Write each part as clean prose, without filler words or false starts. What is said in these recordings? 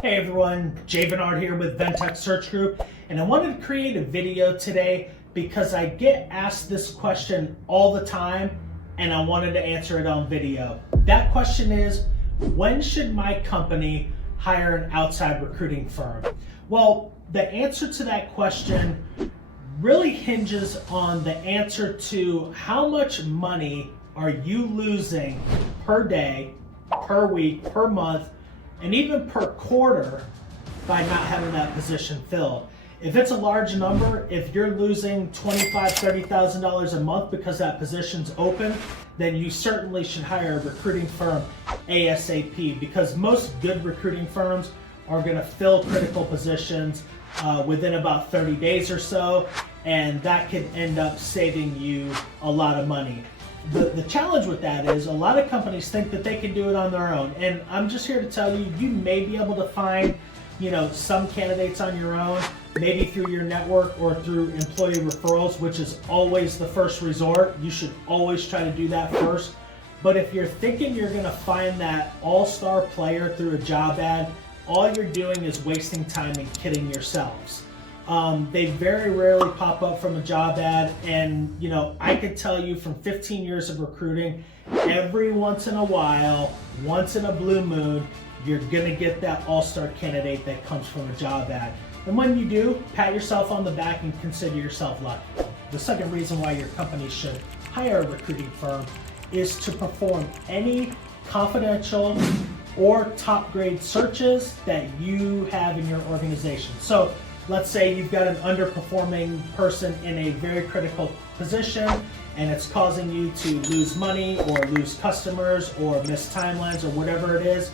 Hey everyone, Jay Bernard here with Ventec Search Group, and I wanted to create a video today because I get asked this question all the time and I wanted to answer it on video. That question is, when should my company hire an outside recruiting firm? Well, the answer to that question really hinges on the answer to how much money are you losing per day, per week, per month, and even per quarter by not having that position filled. If it's a large number, if you're losing $25,000, $30,000 a month because that position's open, then you certainly should hire a recruiting firm ASAP, because most good recruiting firms are gonna fill critical positions within about 30 days or so, and that can end up saving you a lot of money. The challenge with that is a lot of companies think that they can do it on their own, and I'm just here to tell you, you may be able to find, some candidates on your own, maybe through your network or through employee referrals, which is always the first resort. You should always try to do that first. But if you're thinking you're gonna find that all-star player through a job ad, all you're doing is wasting time and kidding yourselves. They very rarely pop up from a job ad, and I could tell you from 15 years of recruiting, every once in a while, once in a blue moon, you're gonna get that all-star candidate that comes from a job ad. And when you do, pat yourself on the back and consider yourself lucky. The second reason why your company should hire a recruiting firm is to perform any confidential or top grade searches that you have in your organization. So let's say you've got an underperforming person in a very critical position and it's causing you to lose money or lose customers or miss timelines or whatever it is,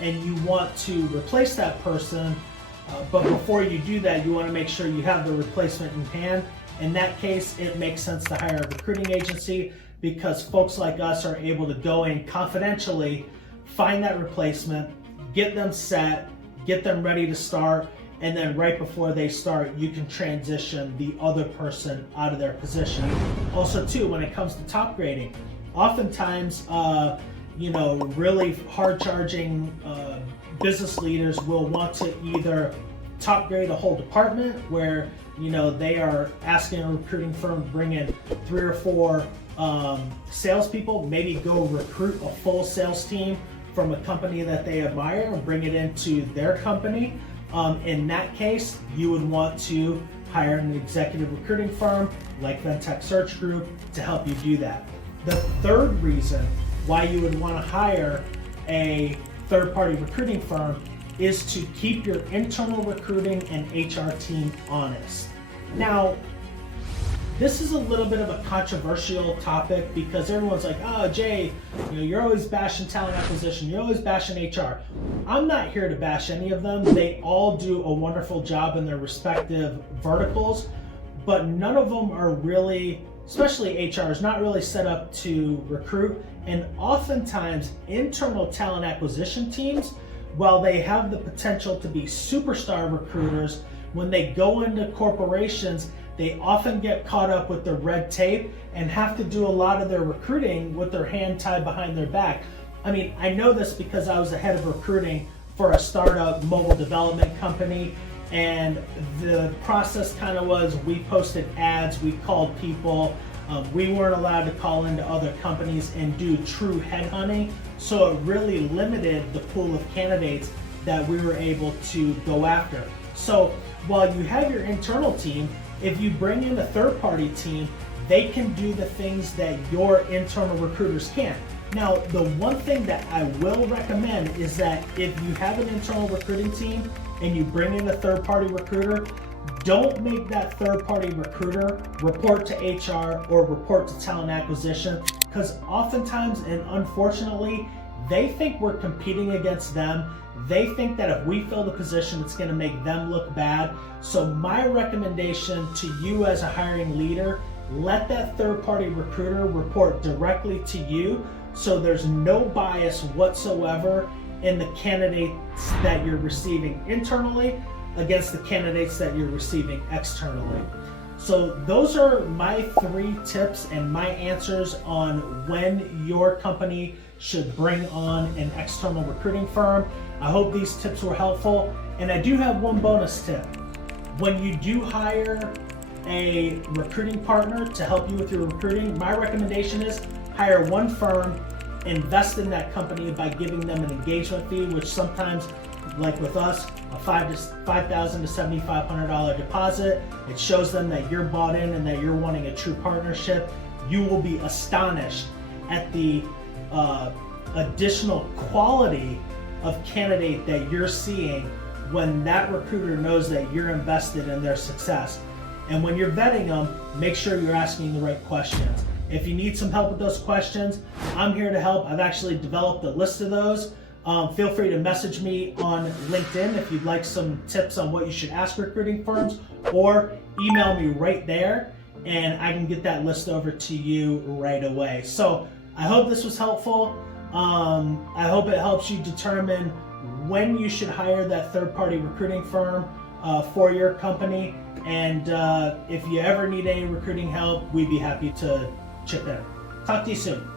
and you want to replace that person, but before you do that, you want to make sure you have the replacement in hand. In that case, it makes sense to hire a recruiting agency, because folks like us are able to go in confidentially, find that replacement, get them set, get them ready to start, and then right before they start, you can transition the other person out of their position. Also too, when it comes to top grading, oftentimes, really hard charging business leaders will want to either top grade a whole department where, they are asking a recruiting firm to bring in 3 or 4 salespeople, maybe go recruit a full sales team from a company that they admire and bring it into their company. In that case, you would want to hire an executive recruiting firm like Ventec Search Group to help you do that. The third reason why you would want to hire a third-party recruiting firm is to keep your internal recruiting and HR team honest. Now, this is a little bit of a controversial topic because everyone's like, oh, Jay, you're always bashing talent acquisition, you're always bashing HR. I'm not here to bash any of them. They all do a wonderful job in their respective verticals, but none of them are really, especially HR, is not really set up to recruit. And oftentimes, internal talent acquisition teams, while they have the potential to be superstar recruiters, when they go into corporations, they often get caught up with the red tape and have to do a lot of their recruiting with their hand tied behind their back. I mean, I know this because I was the head of recruiting for a startup mobile development company, and the process kind of was, we posted ads, we called people, we weren't allowed to call into other companies and do true headhunting, so it really limited the pool of candidates that we were able to go after. So while you have your internal team, if you bring in a third-party team, they can do the things that your internal recruiters can't. Now, the one thing that I will recommend is that if you have an internal recruiting team and you bring in a third-party recruiter, don't make that third-party recruiter report to HR or report to talent acquisition, because oftentimes and unfortunately, they think we're competing against them. They think that if we fill the position, it's going to make them look bad. So my recommendation to you as a hiring leader, let that third-party recruiter report directly to you, so there's no bias whatsoever in the candidates that you're receiving internally against the candidates that you're receiving externally. So those are my 3 tips and my answers on when your company should bring on an external recruiting firm. I hope these tips were helpful. And I do have one bonus tip. When you do hire a recruiting partner to help you with your recruiting, my recommendation is hire one firm, invest in that company by giving them an engagement fee, which sometimes, like with us, a $5,000 to $7,500 deposit. It shows them that you're bought in and that you're wanting a true partnership. You will be astonished at the additional quality of candidate that you're seeing when that recruiter knows that you're invested in their success. And when you're vetting them, make sure you're asking the right questions. If you need some help with those questions, I'm here to help. I've actually developed a list of those. Feel free to message me on LinkedIn if you'd like some tips on what you should ask recruiting firms, or email me right there and I can get that list over to you right away. So I hope this was helpful. I hope it helps you determine when you should hire that third-party recruiting firm for your company. And if you ever need any recruiting help, we'd be happy to chip in. Talk to you soon.